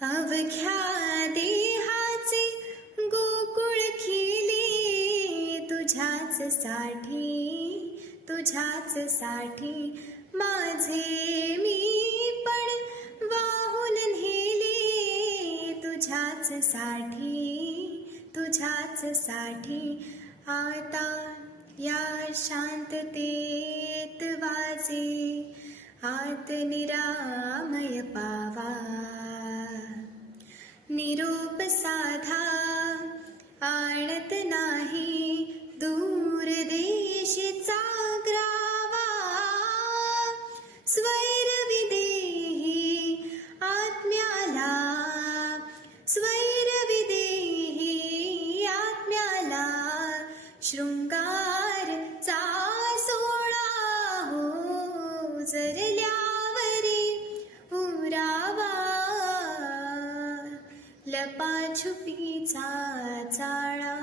अवघ्या देहाचे गोकुळ खिले तुझ्याच साठी माझे मी पण वाहून नेले तुझ्याच साठी आता या शांततेत वाजे आत निरामय पावा निरोप साधा आणत नाही दूर देशीचा ग्रावा स्वैर विदेही आत्म्याला शृंगारचा सोळा हो जरल्यावरी उरावा लपाछुपीचा जाळा